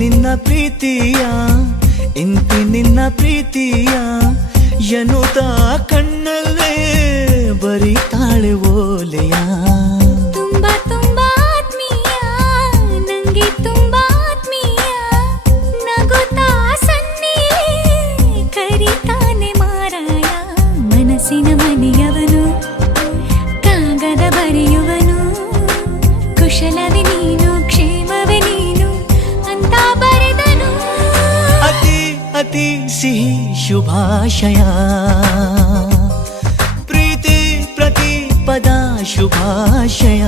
ನಿನ್ನ ಪ್ರೀತಿಯ ಇಂತಿ ನಿನ್ನ ಪ್ರೀತಿಯ ಎನ್ನುತ್ತಾ ಕಣ್ಣಲ್ಲೇ ಬರಿತಾಳೆ ಓಲೆಯ. ತುಂಬಾ ತುಂಬಾ ಆತ್ಮೀಯ, ನಂಗೆ ತುಂಬಾ ಆತ್ಮೀಯ, ನಗುತ್ತಾ ಸನ್ನಿಯೇ ಕರಿತಾನೆ ಮಾರಾಯ. ಮನಸ್ಸಿನ ಮನೆಯವನು, ಕಾಗದ ಬರೆಯುವನು, ಕುಶಲವೇ ನೀನು ಕ್ಷೇಮವೇ ನೀನು ಅಂತ ಬರೆದನು. ಅತಿ ಅತಿ ಸಿಹಿ ಶುಭಾಶಯ, ಪ್ರೀತಿ ಪ್ರತಿ ಪದ ಶುಭಾಶಯ.